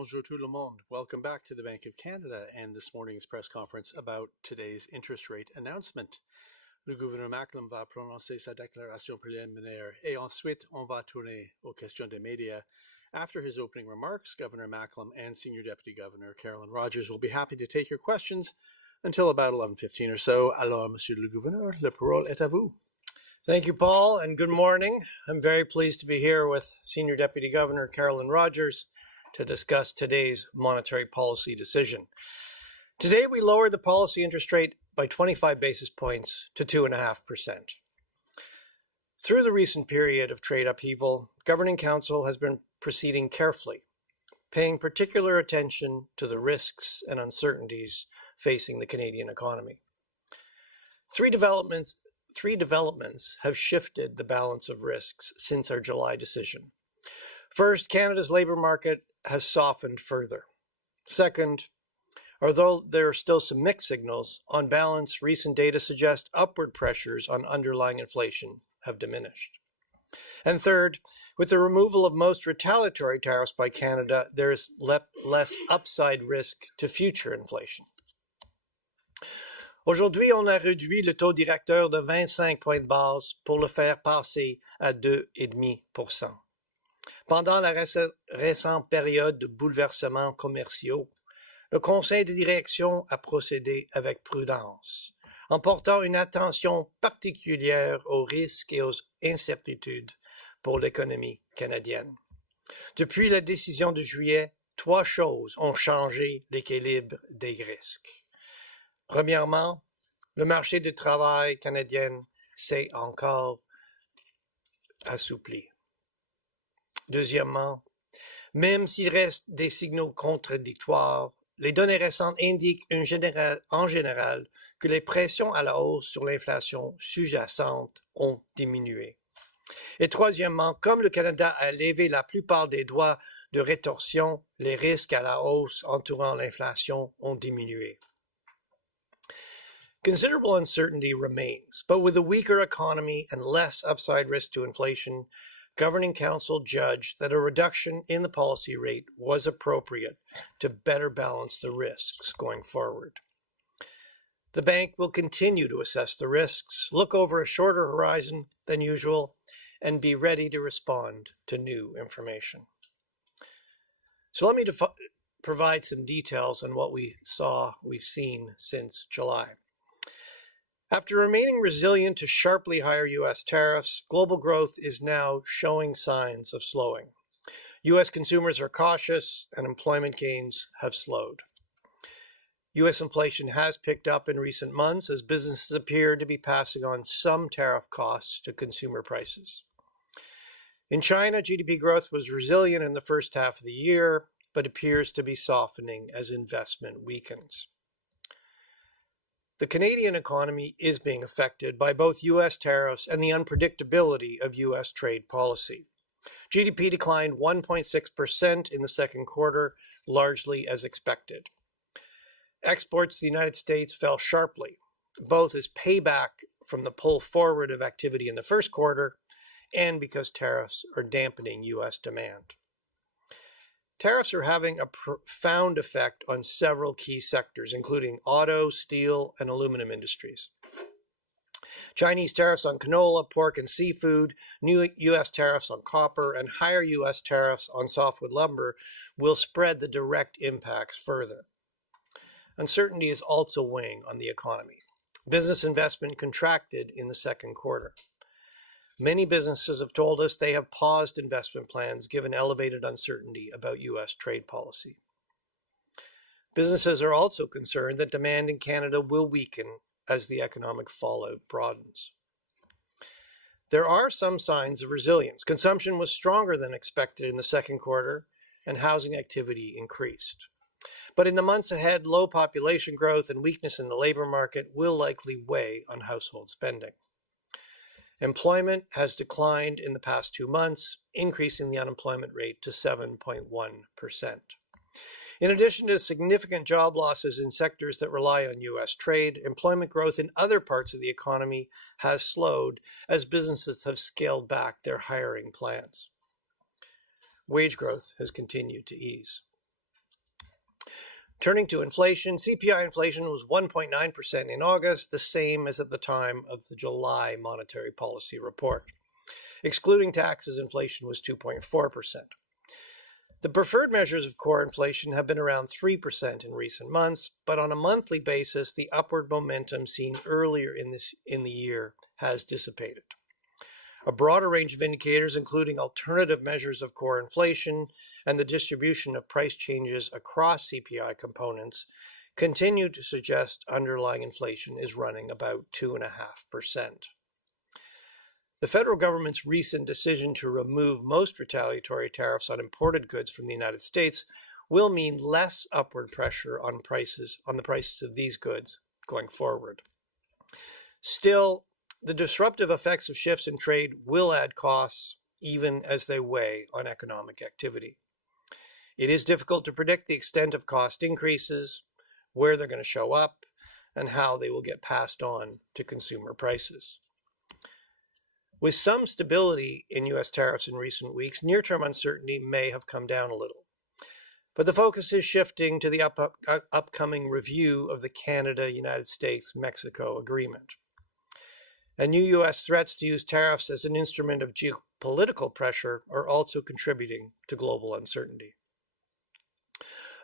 bonjour tout le monde. Welcome back to the Bank of Canada and this morning's press conference about today's interest rate announcement. Le gouverneur Macklem va prononcer sa déclaration préliminaire et ensuite on va tourner aux questions des médias. After his opening remarks, Governor Macklem and Senior Deputy Governor Carolyn Rogers will be happy to take your questions until about 11:15 or so. Alors, Monsieur le Gouverneur, la parole est à vous. Thank you, Paul, and good morning. I'm very pleased to be here with Senior Deputy Governor Carolyn Rogers to discuss today's monetary policy decision. Today, we lowered the policy interest rate by 25 basis points to 2.5%. Through the recent period of trade upheaval, Governing Council has been proceeding carefully, paying particular attention to the risks and uncertainties facing the Canadian economy. Three developments have shifted the balance of risks since our July decision. First, Canada's labour market has softened further. Second, although there are still some mixed signals, on balance, recent data suggest upward pressures on underlying inflation have diminished. And third, with the removal of most retaliatory tariffs by Canada, there is less upside risk to future inflation. Aujourd'hui, on a réduit le taux directeur de 25 points de base pour le faire passer à 2,5%. Pendant la récente période de bouleversements commerciaux, le Conseil de direction a procédé avec prudence, en portant une attention particulière aux risques et aux incertitudes pour l'économie canadienne. Depuis la décision de juillet, trois choses ont changé l'équilibre des risques. Premièrement, le marché du travail canadien s'est encore assoupli. Deuxièmement, même s'il reste des signaux contradictoires, les données récentes indiquent en général que les pressions à la hausse sur l'inflation sous-jacente ont diminué. Et troisièmement, comme le Canada a levé la plupart des droits de rétorsion, les risques à la hausse entourant l'inflation ont diminué. Considerable uncertainty remains, but with a weaker economy and less upside risk to inflation, Governing Council judged that a reduction in the policy rate was appropriate to better balance the risks going forward. The bank will continue to assess the risks, look over a shorter horizon than usual, and be ready to respond to new information. So let me provide some details on what we've seen since July. After remaining resilient to sharply higher U.S. tariffs, global growth is now showing signs of slowing. U.S. consumers are cautious and employment gains have slowed. U.S. inflation has picked up in recent months as businesses appear to be passing on some tariff costs to consumer prices. In China, GDP growth was resilient in the first half of the year, but appears to be softening as investment weakens. The Canadian economy is being affected by both U.S. tariffs and the unpredictability of U.S. trade policy. GDP declined 1.6% in the second quarter, largely as expected. Exports to the United States fell sharply, both as payback from the pull forward of activity in the first quarter and because tariffs are dampening U.S. demand. Tariffs are having a profound effect on several key sectors, including auto, steel, and aluminum industries. Chinese tariffs on canola, pork, and seafood, new U.S. tariffs on copper, and higher U.S. tariffs on softwood lumber will spread the direct impacts further. Uncertainty is also weighing on the economy. Business investment contracted in the second quarter. Many businesses have told us they have paused investment plans given elevated uncertainty about U.S. trade policy. Businesses are also concerned that demand in Canada will weaken as the economic fallout broadens. There are some signs of resilience. Consumption was stronger than expected in the second quarter, and housing activity increased. But in the months ahead, low population growth and weakness in the labor market will likely weigh on household spending. Employment has declined in the past 2 months, increasing the unemployment rate to 7.1%. In addition to significant job losses in sectors that rely on U.S. trade, employment growth in other parts of the economy has slowed as businesses have scaled back their hiring plans. Wage growth has continued to ease. Turning to inflation, CPI inflation was 1.9% in August, the same as at the time of the July monetary policy report. Excluding taxes, inflation was 2.4%. The preferred measures of core inflation have been around 3% in recent months, but on a monthly basis, the upward momentum seen earlier in the year has dissipated. A broader range of indicators, including alternative measures of core inflation and the distribution of price changes across CPI components, continue to suggest underlying inflation is running about 2.5%. The federal government's recent decision to remove most retaliatory tariffs on imported goods from the United States will mean less upward pressure on the prices of these goods going forward. Still, the disruptive effects of shifts in trade will add costs even as they weigh on economic activity. It is difficult to predict the extent of cost increases, where they're going to show up, and how they will get passed on to consumer prices. With some stability in U.S. tariffs in recent weeks, near-term uncertainty may have come down a little. But the focus is shifting to the upcoming review of the Canada-United States-Mexico agreement. And new U.S. threats to use tariffs as an instrument of geopolitical pressure are also contributing to global uncertainty.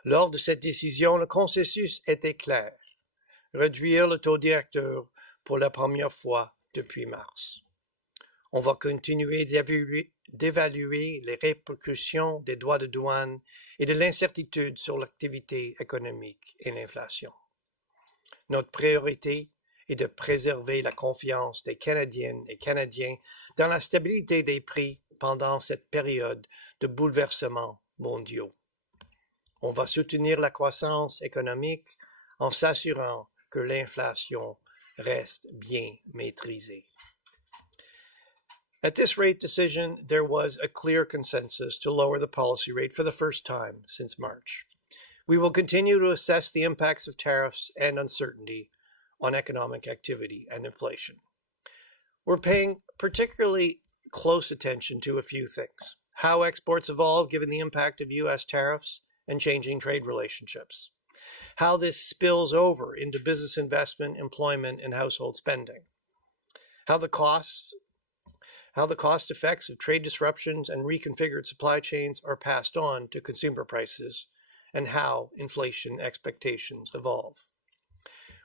Lors de cette décision, le consensus était clair: réduire le taux directeur pour la première fois depuis mars. On va continuer d'évaluer les répercussions des droits de douane et de l'incertitude sur l'activité économique et l'inflation. Notre priorité est de préserver la confiance des Canadiennes et Canadiens dans la stabilité des prix pendant cette période de bouleversements mondiaux. On va soutenir la croissance économique en s'assurant que l'inflation reste bien maîtrisée. At this rate decision, there was a clear consensus to lower the policy rate for the first time since March. We will continue to assess the impacts of tariffs and uncertainty on economic activity and inflation. We're paying particularly close attention to a few things: how exports evolve given the impact of U.S. tariffs and changing trade relationships, how this spills over into business investment, employment, and household spending, how the cost effects of trade disruptions and reconfigured supply chains are passed on to consumer prices, and how inflation expectations evolve.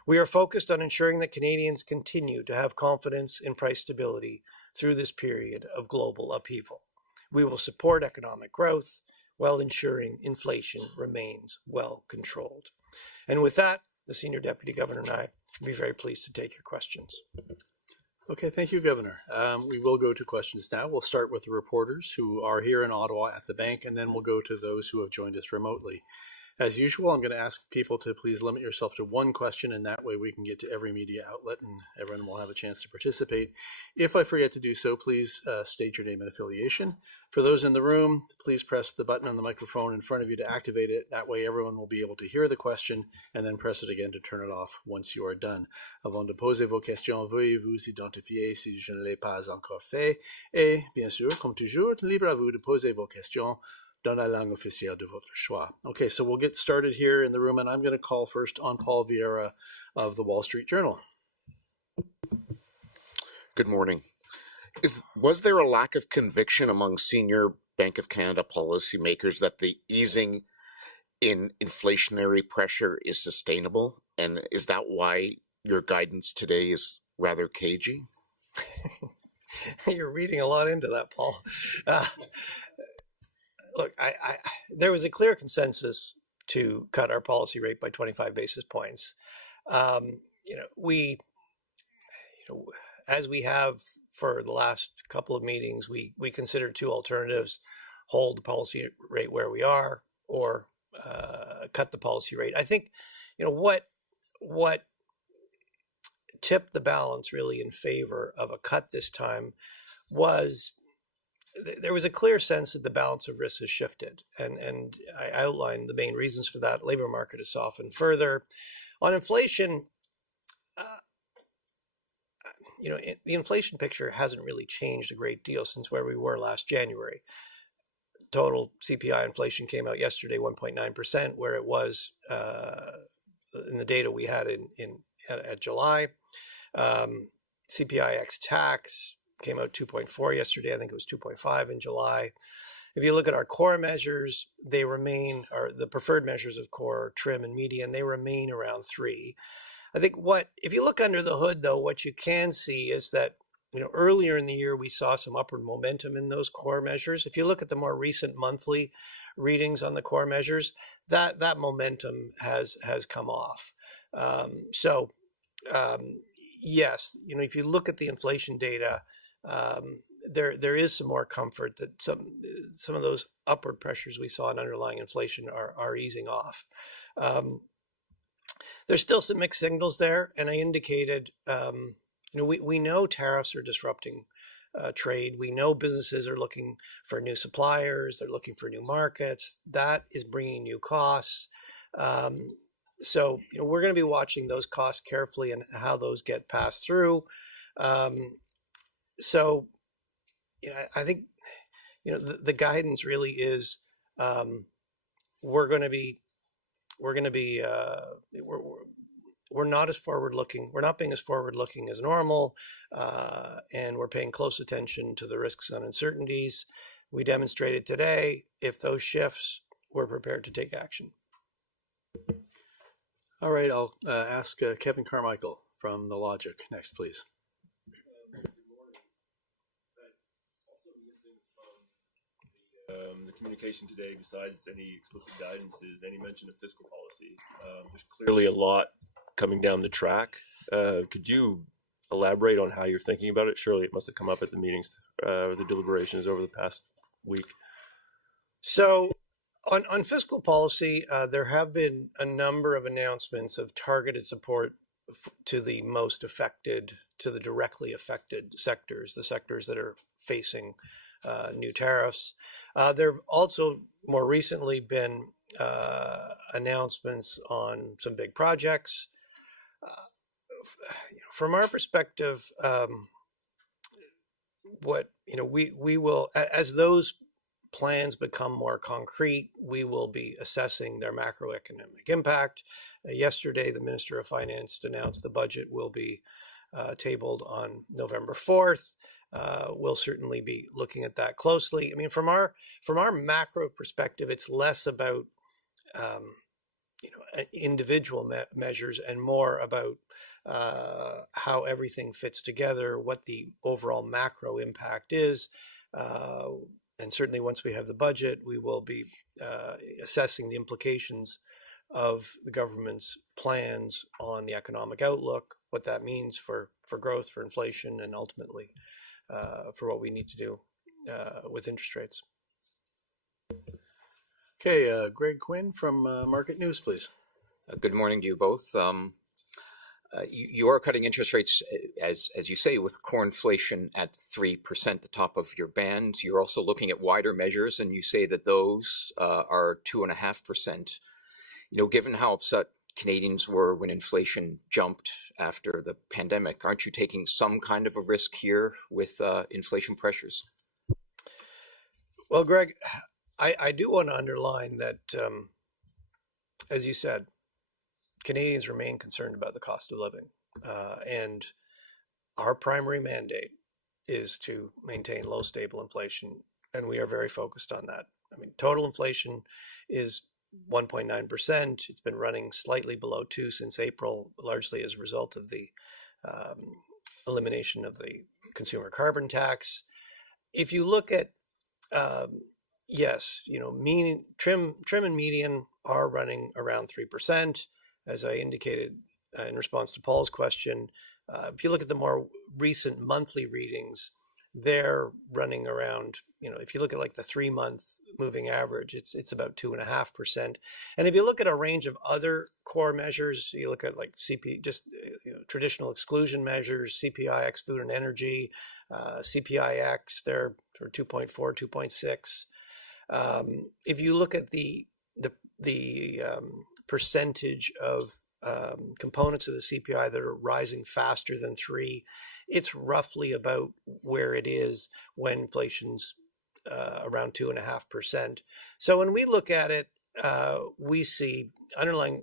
We are focused on ensuring that Canadians continue to have confidence in price stability through this period of global upheaval. We will support economic growth while ensuring inflation remains well controlled. And with that, the Senior Deputy Governor and I will be very pleased to take your questions. Okay, thank you, Governor. We will go to questions now. We'll start with the reporters who are here in Ottawa at the bank, and then we'll go to those who have joined us remotely. As usual, I'm going to ask people to please limit yourself to one question, and that way we can get to every media outlet and everyone will have a chance to participate. If I forget to do so, please state your name and affiliation. For those in the room, please press the button on the microphone in front of you to activate it. That way everyone will be able to hear the question, and then press it again to turn it off once you are done. Avant de poser vos questions, veuillez vous identifier si je ne l'ai pas encore fait. Et bien sûr, comme toujours, libre à vous de poser vos questions dans la langue officielle de votre choix. Okay, so we'll get started here in the room, and I'm going to call first on Paul Vieira of the Wall Street Journal. Good morning. Was there a lack of conviction among senior Bank of Canada policymakers that the easing in inflationary pressure is sustainable? And is that why your guidance today is rather cagey? You're reading a lot into that, Paul. Look, there was a clear consensus to cut our policy rate by 25 basis points. As we have for the last couple of meetings, we considered two alternatives: hold the policy rate where we are, or cut the policy rate. I think, what tipped the balance really in favor of a cut this time was there was a clear sense that the balance of risk has shifted, and I outlined the main reasons for that. Labor market has softened further. On inflation, the inflation picture hasn't really changed a great deal since where we were last January. total CPI inflation came out yesterday, 1.9%, where it was in the data we had at July. CPI ex tax came out 2.4 yesterday. I think it was 2.5 in July. If you look at our core measures, they remain, or the preferred measures of core, trim, and median, they remain around 3. I think if you look under the hood, though, what you can see is that, earlier in the year, we saw some upward momentum in those core measures. If you look at the more recent monthly readings on the core measures, that momentum has come off. Yes, if you look at the inflation data, there is some more comfort that some of those upward pressures we saw in underlying inflation are easing off. There's still some mixed signals there, and I indicated, we know tariffs are disrupting trade. We know businesses are looking for new suppliers. They're looking for new markets. That is bringing new costs. So, we're going to be watching those costs carefully and how those get passed through. So, I think, the guidance really is we're not as forward-looking. We're not being as forward-looking as normal, and we're paying close attention to the risks and uncertainties. We demonstrated today, if those shifts, we're prepared to take action. All right, I'll ask Kevin Carmichael from The Logic next, please. The communication today, besides any explicit guidance, is any mention of fiscal policy. There's clearly a lot coming down the track. Could you elaborate on how you're thinking about it? Surely it must have come up at the meetings, the deliberations over the past week. So on fiscal policy, there have been a number of announcements of targeted support to the most affected, to the directly affected sectors, the sectors that are facing new tariffs. There have also more recently been announcements on some big projects. From our perspective, we will, as those plans become more concrete, we will be assessing their macroeconomic impact. Yesterday, the Minister of Finance announced the budget will be tabled on November 4th. We'll certainly be looking at that closely. I mean, from our macro perspective, it's less about individual measures and more about how everything fits together, what the overall macro impact is. And certainly once we have the budget, we will be assessing the implications of the government's plans on the economic outlook, what that means for growth, for inflation, and ultimately for what we need to do with interest rates. Okay, Greg Quinn from Market News, please. Good morning to you both. You are cutting interest rates, as you say, with core inflation at 3%, the top of your band. You're also looking at wider measures, and you say that those are 2.5%. Given how upset Canadians were when inflation jumped after the pandemic, aren't you taking some kind of a risk here with inflation pressures? Well, Greg, I do want to underline that, as you said, Canadians remain concerned about the cost of living. And our primary mandate is to maintain low, stable inflation, and we are very focused on that. I mean, total inflation is 1.9%. It's been running slightly below 2 since April, largely as a result of the elimination of the consumer carbon tax. If you look at, trim and median are running around 3%. As I indicated in response to Paul's question, if you look at the more recent monthly readings, they're running around, if you look at like the 3-month moving average, it's about 2.5%. And if you look at a range of other core measures, you look at like traditional exclusion measures, CPI X food and energy, CPI X, they're 2.4, 2.6. If you look at the percentage of components of the CPI that are rising faster than 3, it's roughly about where it is when inflation's around 2.5%. So when we look at it, we see underlying,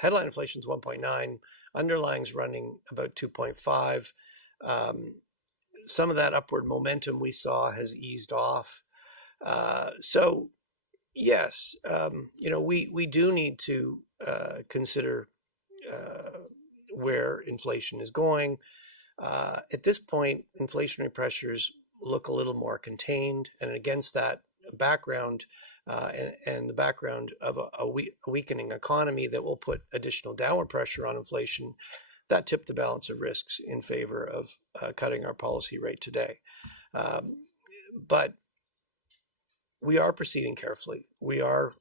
headline inflation is 1.9, underlying's running about 2.5. Some of that upward momentum we saw has eased off. So yes, we do need to consider where inflation is going. At this point, inflationary pressures look a little more contained, and against that background and the background of a weakening economy that will put additional downward pressure on inflation, that tipped the balance of risks in favor of cutting our policy rate today. But we are proceeding carefully. We are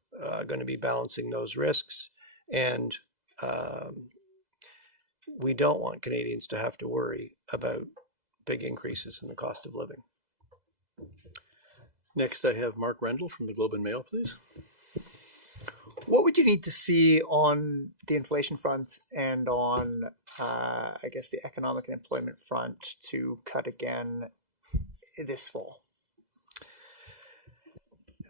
going to be balancing those risks, and we don't want Canadians to have to worry about big increases in the cost of living. Next, I have Mark Rendell from the Globe and Mail, please. What would you need to see on the inflation front and on, the economic and employment front to cut again this fall?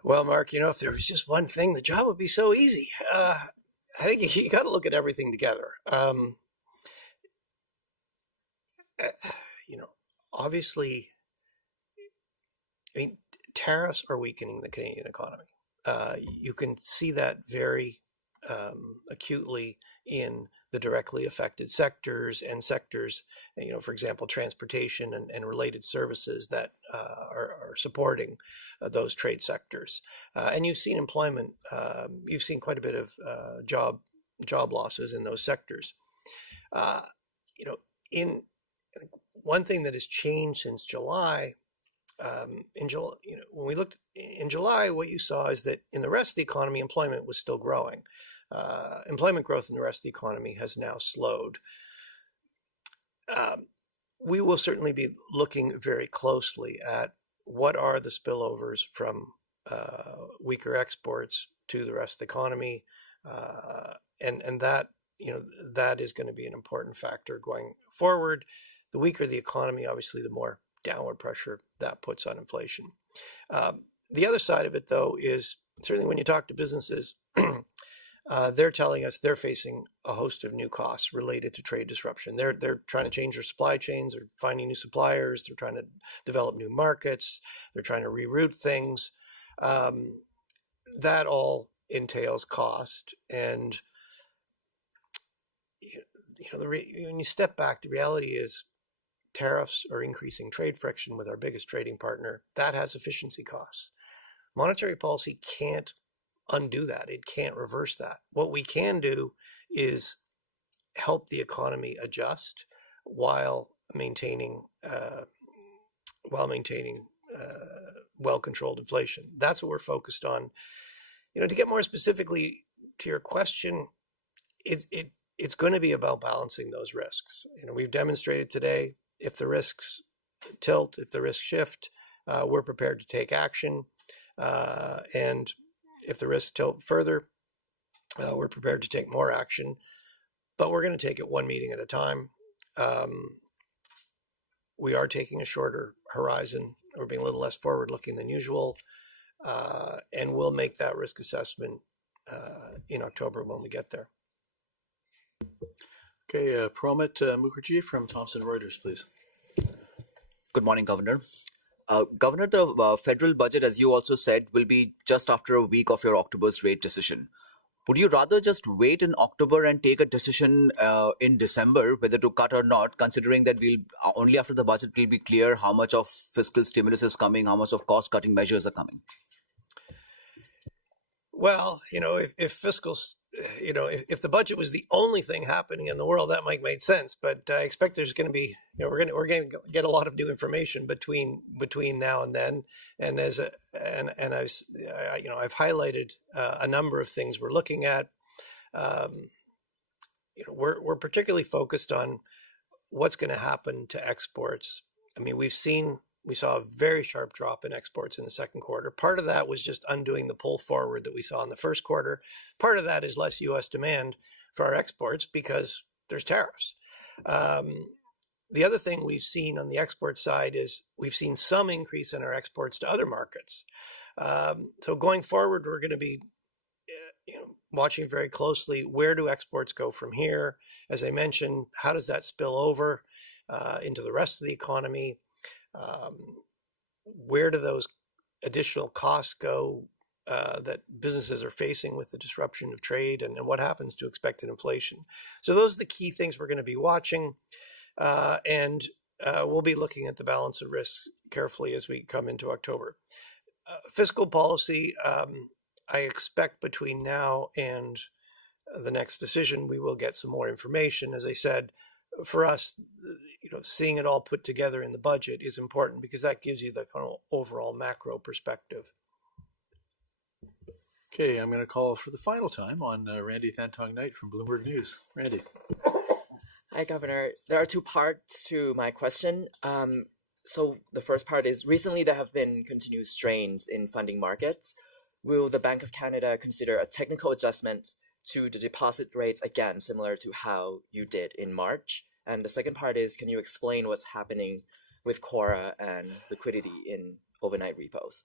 Well, Mark, if there was just one thing, the job would be so easy. I think you got to look at everything together. Obviously, tariffs are weakening the Canadian economy. You can see that very acutely in the directly affected sectors, for example, transportation and related services that are supporting those trade sectors. And you've seen employment, you've seen quite a bit of job losses in those sectors. One thing that has changed since July, when we looked in July, what you saw is that in the rest of the economy, employment was still growing. Employment growth in the rest of the economy has now slowed. We will certainly be looking very closely at what are the spillovers from weaker exports to the rest of the economy, and that that is going to be an important factor going forward. The weaker the economy, obviously, the more downward pressure that puts on inflation. The other side of it, though, is certainly when you talk to businesses, they're telling us they're facing a host of new costs related to trade disruption. They're trying to change their supply chains. They're finding new suppliers. They're trying to develop new markets. They're trying to reroute things. That all entails cost. And when you step back, the reality is tariffs are increasing trade friction with our biggest trading partner. That has efficiency costs. Monetary policy can't undo that. It can't reverse that. What we can do is help the economy adjust while maintaining well-controlled inflation. That's what we're focused on. To get more specifically to your question, it's going to be about balancing those risks. We've demonstrated today, if the risks tilt, if the risks shift, we're prepared to take action. And if the risks tilt further, we're prepared to take more action. But we're going to take it one meeting at a time. We are taking a shorter horizon. We're being a little less forward-looking than usual. And we'll make that risk assessment in October when we get there. Okay, Promit Mukherjee from Thomson Reuters, please. Good morning, Governor. Governor, the federal budget, as you also said, will be just after a week of your October's rate decision. Would you rather just wait in October and take a decision in December whether to cut or not, considering that we'll only after the budget will be clear how much of fiscal stimulus is coming, how much of cost-cutting measures are coming? Well, if fiscal, if the budget was the only thing happening in the world, that might make sense. But I expect there's going to be, we're going to get a lot of new information between now and then. And I've highlighted a number of things we're looking at. We're particularly focused on what's going to happen to exports. I mean, we saw a very sharp drop in exports in the second quarter. Part of that was just undoing the pull forward that we saw in the first quarter. Part of that is less U.S. demand for our exports because there's tariffs. The other thing we've seen on the export side is we've seen some increase in our exports to other markets. So going forward, we're going to be watching very closely, where do exports go from here? As I mentioned, how does that spill over into the rest of the economy? Where do those additional costs go that businesses are facing with the disruption of trade, and what happens to expected inflation? So those are the key things we're going to be watching, and we'll be looking at the balance of risks carefully as we come into October. Fiscal policy, I expect between now and the next decision, we will get some more information. As I said, for us, seeing it all put together in the budget is important because that gives you the kind of overall macro perspective. Okay, I'm going to call for the final time on Randy Thantong Knight from Bloomberg News. Randy. Hi, Governor. There are two parts to my question. So the first part is, recently there have been continuous strains in funding markets. Will the Bank of Canada consider a technical adjustment to the deposit rates again, similar to how you did in March? And the second part is, can you explain what's happening with Quora and liquidity in overnight repos?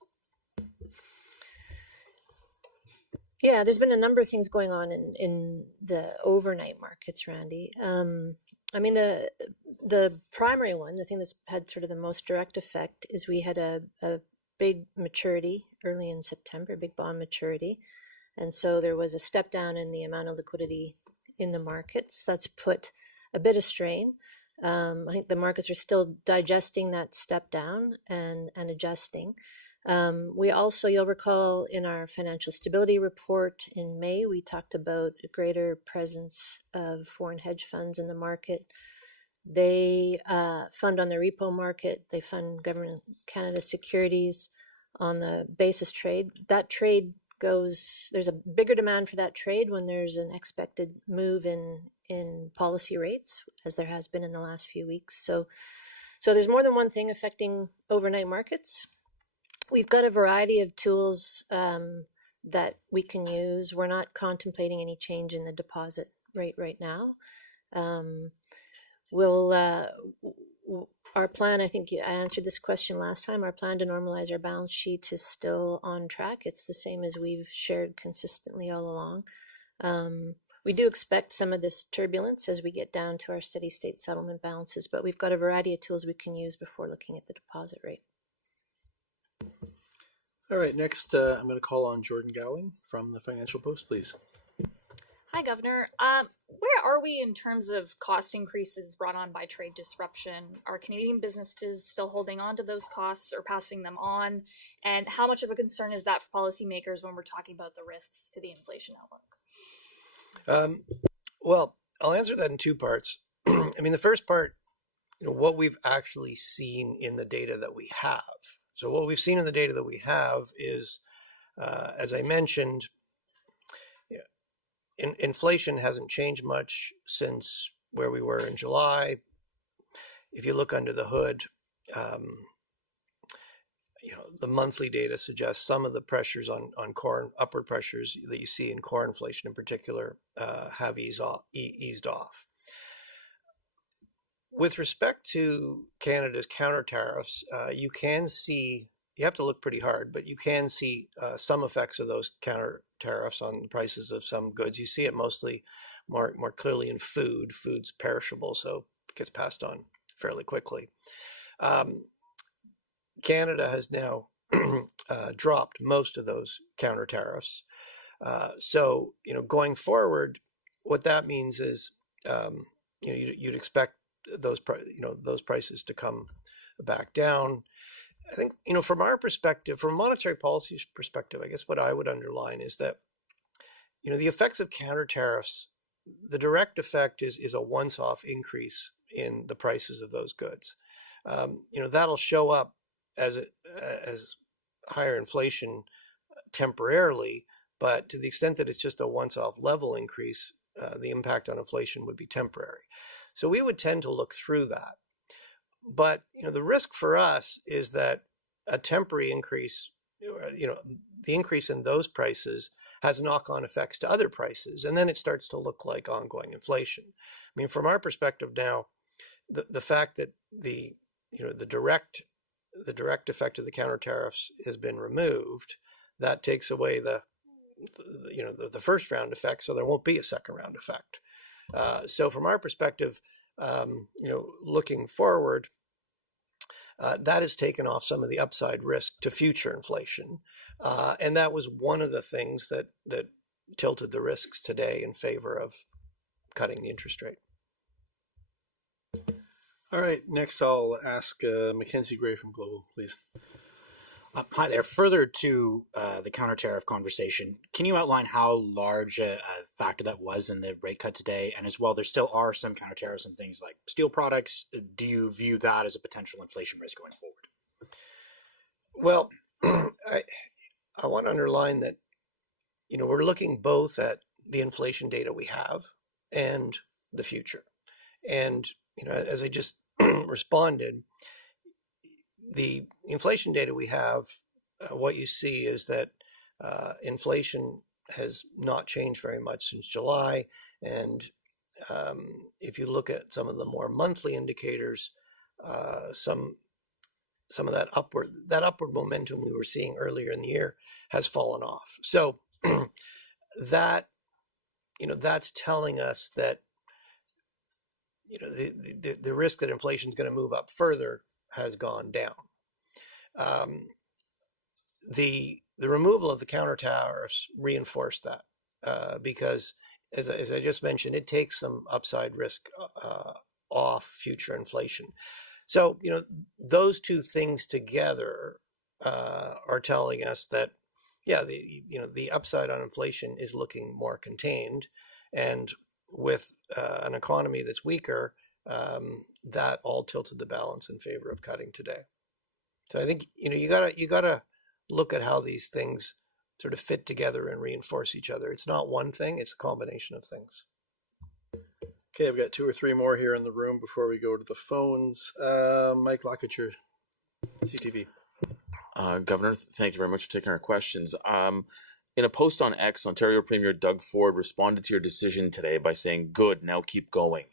Yeah, there's been a number of things going on in the overnight markets, Randy. I mean, the primary one, the thing that's had sort of the most direct effect, is we had a big maturity early in September, big bond maturity. And so there was a step down in the amount of liquidity in the markets. That's put a bit of strain. I think the markets are still digesting that step down and adjusting. We also, you'll recall in our financial stability report in May, we talked about a greater presence of foreign hedge funds in the market. They fund on the repo market. They fund Government of Canada securities on the basis trade. That trade goes, there's a bigger demand for that trade when there's an expected move in policy rates, as there has been in the last few weeks. So there's more than one thing affecting overnight markets. We've got a variety of tools that we can use. We're not contemplating any change in the deposit rate right now. Our plan, I think I answered this question last time, our plan to normalize our balance sheet is still on track. It's the same as we've shared consistently all along. We do expect some of this turbulence as we get down to our steady state settlement balances, but we've got a variety of tools we can use before looking at the deposit rate. All right, next I'm going to call on Jordan Gowling from the Financial Post, please. Hi, Governor. Where are we in terms of cost increases brought on by trade disruption? Are Canadian businesses still holding on to those costs or passing them on? And how much of a concern is that for policymakers when we're talking about the risks to the inflation outlook? Well, I'll answer that in two parts. I mean, the first part, what we've actually seen in the data that we have. So what we've seen in the data that we have is, as I mentioned, inflation hasn't changed much since where we were in July. If you look under the hood, the monthly data suggests some of the pressures on core, upward pressures that you see in core inflation in particular, have eased off. With respect to Canada's counter tariffs, you have to look pretty hard, but you can see some effects of those counter tariffs on the prices of some goods. You see it mostly more clearly in food. Food's perishable, so it gets passed on fairly quickly. Canada has now dropped most of those counter tariffs. So, going forward, what that means is, you'd expect those prices to come back down. I think, from our perspective, from a monetary policy perspective, I guess what I would underline is that, the effects of counter tariffs, the direct effect is a once-off increase in the prices of those goods. That'll show up as higher inflation temporarily, but to the extent that it's just a once-off level increase, the impact on inflation would be temporary. So we would tend to look through that. But, the risk for us is that a temporary increase, the increase in those prices has knock-on effects to other prices, and then it starts to look like ongoing inflation. I mean, from our perspective now, the fact that the direct effect of the counter tariffs has been removed, that takes away the first round effect, so there won't be a second round effect. So from our perspective, looking forward, that has taken off some of the upside risk to future inflation, and that was one of the things that tilted the risks today in favor of cutting the interest rate. All right, next I'll ask Mackenzie Gray from Global, please. Hi there. Further to the counter tariff conversation, can you outline how large a factor that was in the rate cut today? And as well, there still are some counter tariffs on things like steel products. Do you view that as a potential inflation risk going forward? Well, I want to underline that, we're looking both at the inflation data we have and the future. And, as I just responded, the inflation data we have, what you see is that inflation has not changed very much since July. And if you look at some of the more monthly indicators, some of that upward momentum we were seeing earlier in the year has fallen off. So that's telling us that the risk that inflation is going to move up further has gone down. The removal of the counter tariffs reinforced that because, as I just mentioned, it takes some upside risk off future inflation. So those two things together are telling us that the upside on inflation is looking more contained, and with an economy that's weaker, that all tilted the balance in favor of cutting today. So I think you gotta look at how these things sort of fit together and reinforce each other. It's not one thing; it's a combination of things. Okay, I've got two or three more here in the room before we go to the phones. Mike Lockacher, CTV. Governor, thank you very much for taking our questions. In a post on X, Ontario Premier Doug Ford responded to your decision today by saying, "Good, now keep going."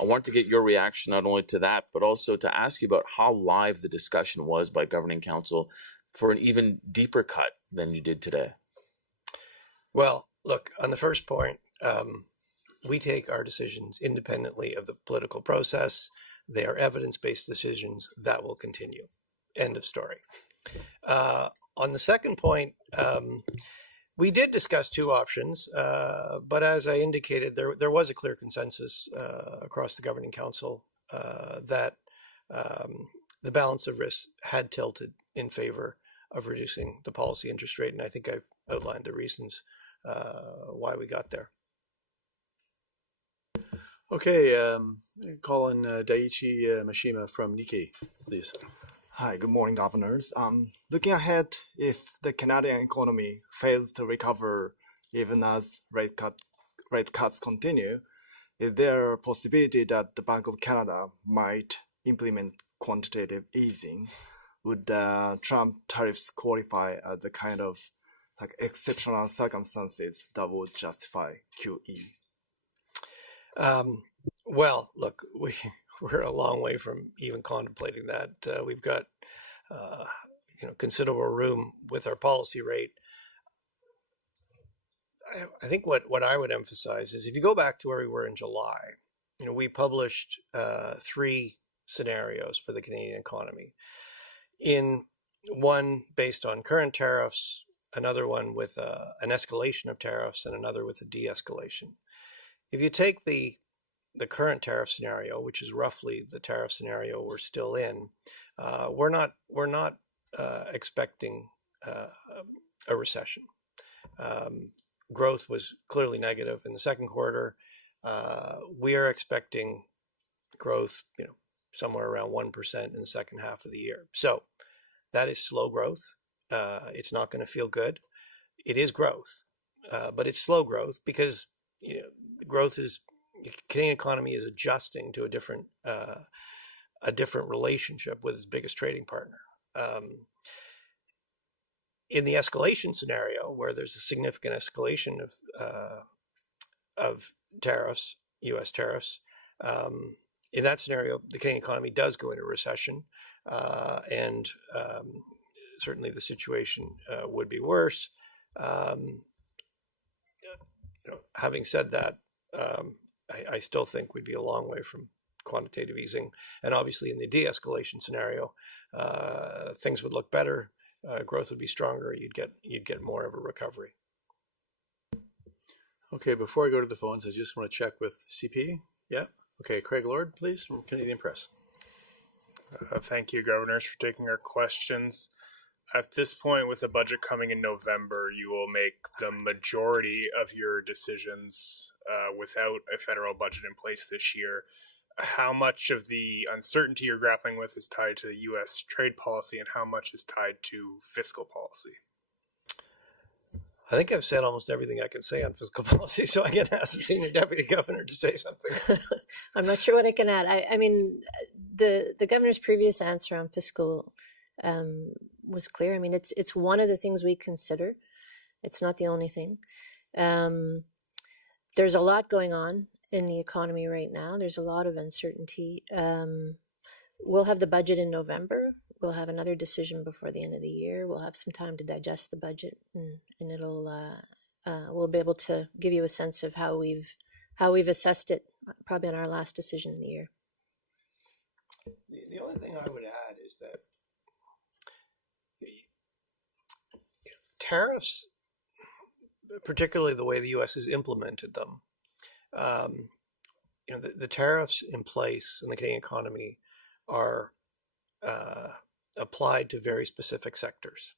I want to get your reaction not only to that, but also to ask you about how live the discussion was by Governing Council for an even deeper cut than you did today. Well, look, on the first point, we take our decisions independently of the political process. They are evidence-based decisions that will continue. End of story. On the second point, we did discuss two options, but as I indicated, there was a clear consensus across the Governing Council that the balance of risks had tilted in favor of reducing the policy interest rate, and I think I've outlined the reasons why we got there. Okay, Colin Daiichi Mishima from Nikkei, please. Hi, good morning, governors. Looking ahead, if the Canadian economy fails to recover even as rate cuts continue, is there a possibility that the Bank of Canada might implement quantitative easing? Would Trump tariffs qualify as the kind of exceptional circumstances that would justify QE? Well, look, we're a long way from even contemplating that. We've got considerable room with our policy rate. I think what I would emphasize is if you go back to where we were in July, we published 3 scenarios for the Canadian economy. In one based on current tariffs, another one with an escalation of tariffs, and another with a de-escalation. If you take the current tariff scenario, which is roughly the tariff scenario we're still in, we're not expecting a recession. Growth was clearly negative in the second quarter. We are expecting growth, somewhere around 1% in the second half of the year. So that is slow growth. It's not going to feel good. It is growth, but it's slow growth because growth is. The Canadian economy is adjusting to a different relationship with its biggest trading partner. In the escalation scenario, where there's a significant escalation of tariffs, U.S. tariffs, in that scenario, the Canadian economy does go into recession, and certainly the situation would be worse. Having said that, I still think we'd be a long way from quantitative easing, and obviously in the de-escalation scenario, things would look better, growth would be stronger, you'd get more of a recovery. Okay, before I go to the phones, I just want to check with CP. Yeah. Okay, Craig Lord, please, from Canadian Press. Thank you, governors, for taking our questions. At this point, with the budget coming in November, you will make the majority of your decisions without a federal budget in place this year. How much of the uncertainty you're grappling with is tied to the U.S. trade policy, and how much is tied to fiscal policy? I think I've said almost everything I can say on fiscal policy, so I'm going to ask the senior deputy governor to say something. I'm not sure what I can add. I mean, the governor's previous answer on fiscal was clear. I mean, it's one of the things we consider. It's not the only thing. There's a lot going on in the economy right now. There's a lot of uncertainty. We'll have the budget in November. We'll have another decision before the end of the year. We'll have some time to digest the budget, and it'll we'll be able to give you a sense of how we've assessed it, probably on our last decision in the year. The only thing I would add is that tariffs, particularly the way the U.S. has implemented them, the tariffs in place in the Canadian economy are applied to very specific sectors: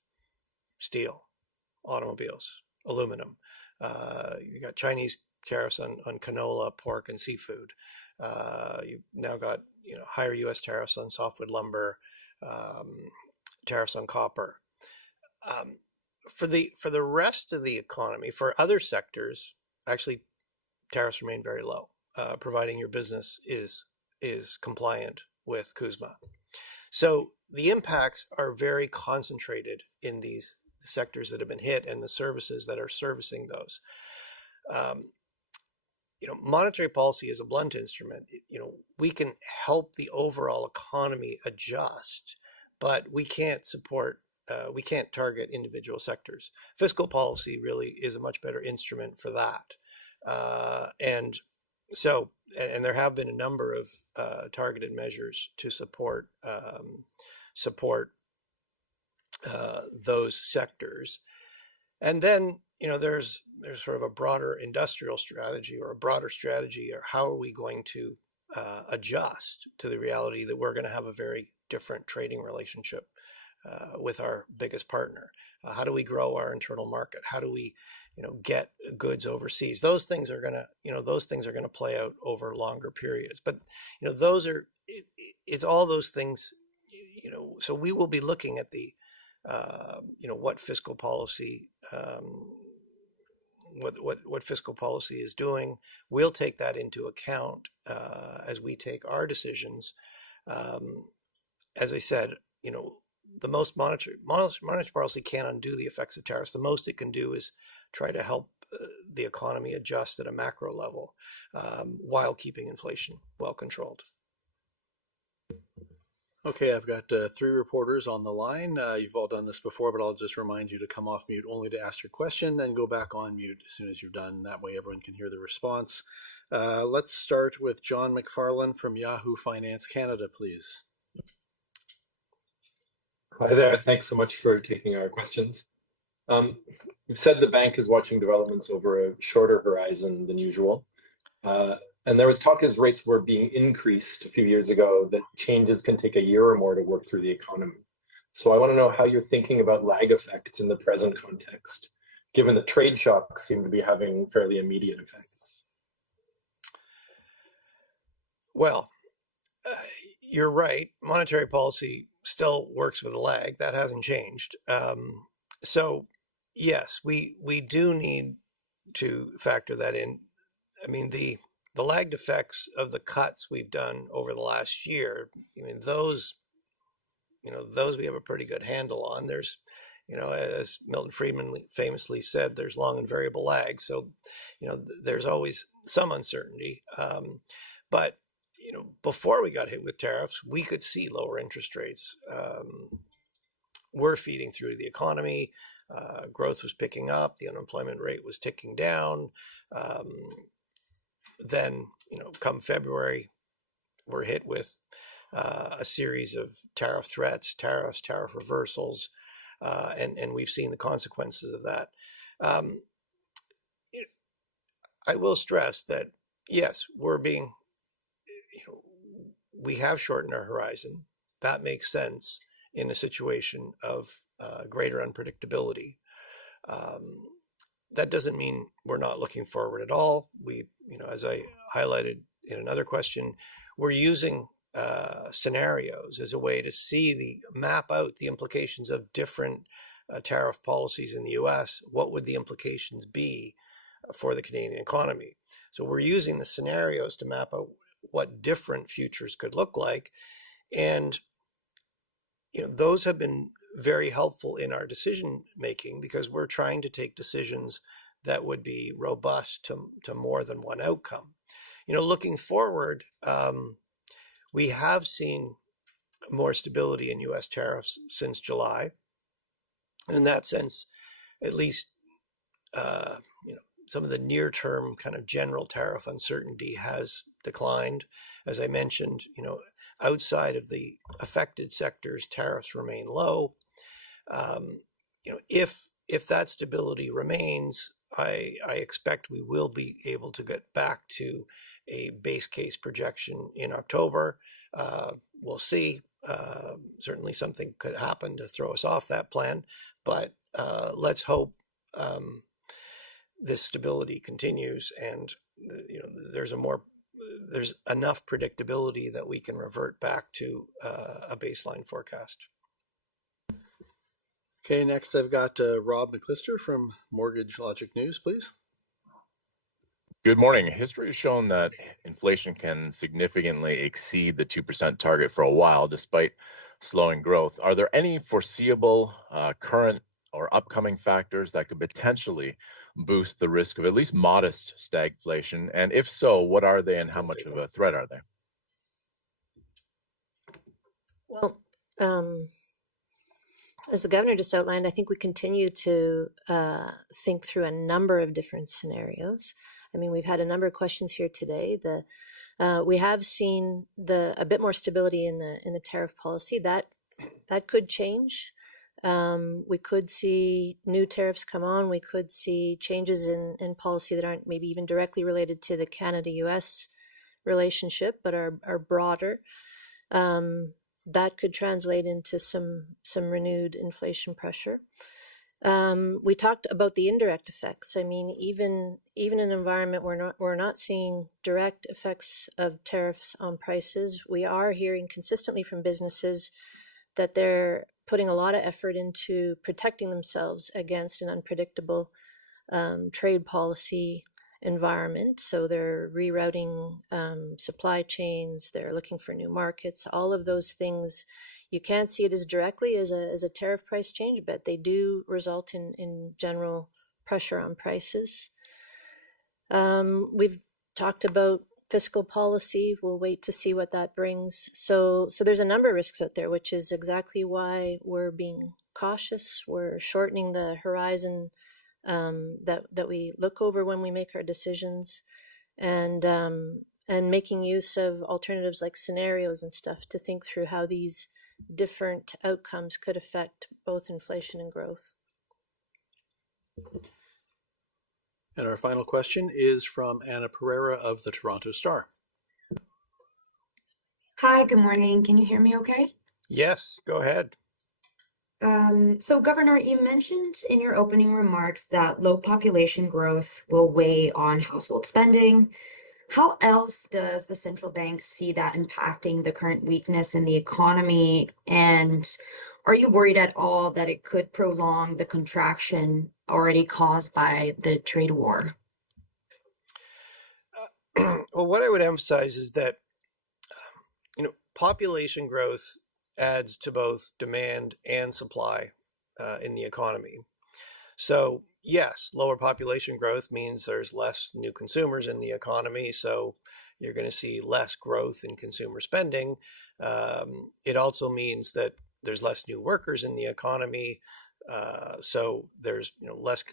steel, automobiles, aluminum. You got Chinese tariffs on canola, pork, and seafood. You've now got higher U.S. tariffs on softwood lumber, tariffs on copper. For the rest of the economy, for other sectors, actually, tariffs remain very low, providing your business is compliant with CUSMA. So the impacts are very concentrated in these sectors that have been hit and the services that are servicing those. Monetary policy is a blunt instrument. We can help the overall economy adjust, but we can't we can't target individual sectors. Fiscal policy really is a much better instrument for that. And there have been a number of targeted measures to support those sectors. And then, there's sort of a broader industrial strategy or a broader strategy, or how are we going to adjust to the reality that we're going to have a very different trading relationship with our biggest partner? How do we grow our internal market? How do we, get goods overseas? Those things are going to play out over longer periods. But it's all those things. So we will be looking at the what fiscal policy what fiscal policy is doing. We'll take that into account as we take our decisions. As I said, the most monetary policy can't undo the effects of tariffs. The most it can do is try to help the economy adjust at a macro level while keeping inflation well controlled. Okay, I've got 3 reporters on the line. You've all done this before, but I'll just remind you to come off mute only to ask your question, then go back on mute as soon as you're done. That way everyone can hear the response. Let's start with John McFarlane from Yahoo Finance Canada, please. Hi there. Thanks so much for taking our questions. You've said the bank is watching developments over a shorter horizon than usual. And there was talk as rates were being increased a few years ago that changes can take a year or more to work through the economy. So I want to know how you're thinking about lag effects in the present context, given that trade shocks seem to be having fairly immediate effects. Well, you're right. Monetary policy still works with a lag. That hasn't changed. So yes, we do need to factor that in. I mean, the lagged effects of the cuts we've done over the last year, those we have a pretty good handle on. There's, as Milton Friedman famously said, there's long and variable lag. So, there's always some uncertainty. But, before we got hit with tariffs, we could see lower interest rates were feeding through the economy. Growth was picking up. The unemployment rate was ticking down. Then, come February, we're hit with a series of tariff threats, tariff reversals, and we've seen the consequences of that. I will stress that, yes, we have shortened our horizon. That makes sense in a situation of greater unpredictability. That doesn't mean we're not looking forward at all. We, as I highlighted in another question, we're using scenarios as a way to map out the implications of different tariff policies in the US. What would the implications be for the Canadian economy? So we're using the scenarios to map out what different futures could look like. And those have been very helpful in our decision making because we're trying to take decisions that would be robust to more than one outcome. Looking forward, we have seen more stability in US tariffs since July. And in that sense, at least, some of the near-term kind of general tariff uncertainty has declined. As I mentioned, outside of the affected sectors, tariffs remain low. If that stability remains, I expect we will be able to get back to a base case projection in October. We'll see. Certainly something could happen to throw us off that plan, but let's hope this stability continues and there's enough predictability that we can revert back to a baseline forecast. Okay, next I've got Rob McClister from Mortgage Logic News, please. Good morning. History has shown that inflation can significantly exceed the 2% target for a while, despite slowing growth. Are there any foreseeable current or upcoming factors that could potentially boost the risk of at least modest stagflation? And if so, what are they and how much of a threat are they? Well, as the governor just outlined, I think we continue to think through a number of different scenarios. I mean, we've had a number of questions here today. We have seen a bit more stability in the tariff policy. That could change. We could see new tariffs come on. We could see changes in policy that aren't maybe even directly related to the Canada-US relationship, but are broader. That could translate into some renewed inflation pressure. We talked about the indirect effects. I mean, even in an environment where we're not seeing direct effects of tariffs on prices, we are hearing consistently from businesses that they're putting a lot of effort into protecting themselves against an unpredictable trade policy environment. So they're rerouting supply chains, they're looking for new markets, all of those things. You can't see it as directly as a tariff price change, but they do result in general pressure on prices. We've talked about fiscal policy. We'll wait to see what that brings. So there's a number of risks out there, which is exactly why we're being cautious. We're shortening the horizon that we look over when we make our decisions, and making use of alternatives like scenarios and stuff to think through how these different outcomes could affect both inflation and growth. And our final question is from Anna Pereira of the Toronto Star. Hi, good morning. Can you hear me okay? Yes, go ahead. So, Governor, you mentioned in your opening remarks that low population growth will weigh on household spending. How else does the central bank see that impacting the current weakness in the economy? And are you worried at all that it could prolong the contraction already caused by the trade war? Well, what I would emphasize is that, population growth adds to both demand and supply in the economy. So, yes, lower population growth means there's less new consumers in the economy, so you're going to see less growth in consumer spending. It also means that there's less new workers in the economy, so there's less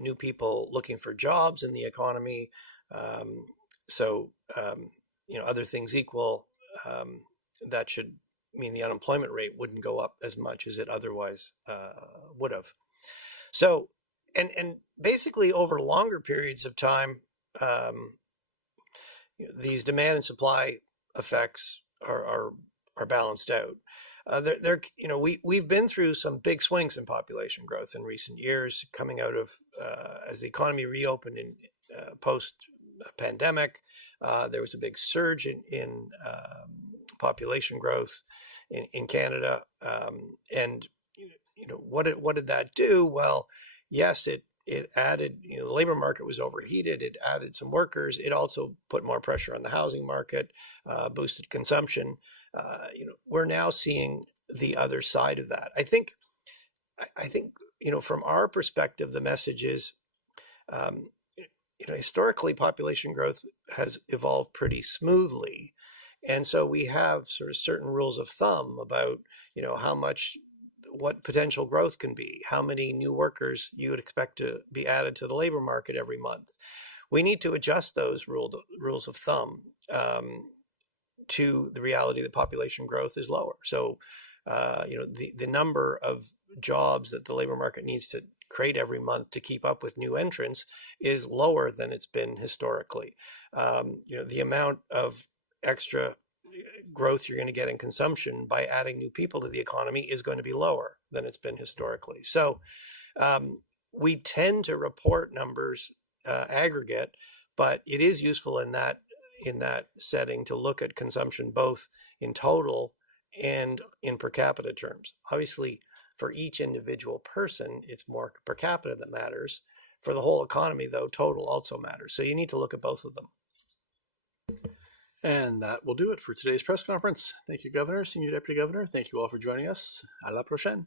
new people looking for jobs in the economy. Other things equal, that should mean the unemployment rate wouldn't go up as much as it otherwise would have. So, and basically over longer periods of time, these demand and supply effects are balanced out. We've been through some big swings in population growth in recent years, coming out of as the economy reopened in post-pandemic. There was a big surge in population growth in Canada, and what did that do? Well, yes, it added, the labor market was overheated. It added some workers. It also put more pressure on the housing market, boosted consumption. We're now seeing the other side of that. I think, from our perspective, the message is, historically population growth has evolved pretty smoothly. And so we have sort of certain rules of thumb about, what potential growth can be, how many new workers you would expect to be added to the labor market every month. We need to adjust those rules of thumb to the reality that population growth is lower. So, the number of jobs that the labor market needs to create every month to keep up with new entrants is lower than it's been historically. The amount of extra growth you're going to get in consumption by adding new people to the economy is going to be lower than it's been historically. So we tend to report numbers aggregate, but it is useful in that setting to look at consumption both in total and in per capita terms. Obviously, for each individual person, it's more per capita that matters. For the whole economy, though, total also matters. So you need to look at both of them. And that will do it for today's press conference. Thank you, Governor, Senior Deputy Governor. Thank you all for joining us. À la prochaine.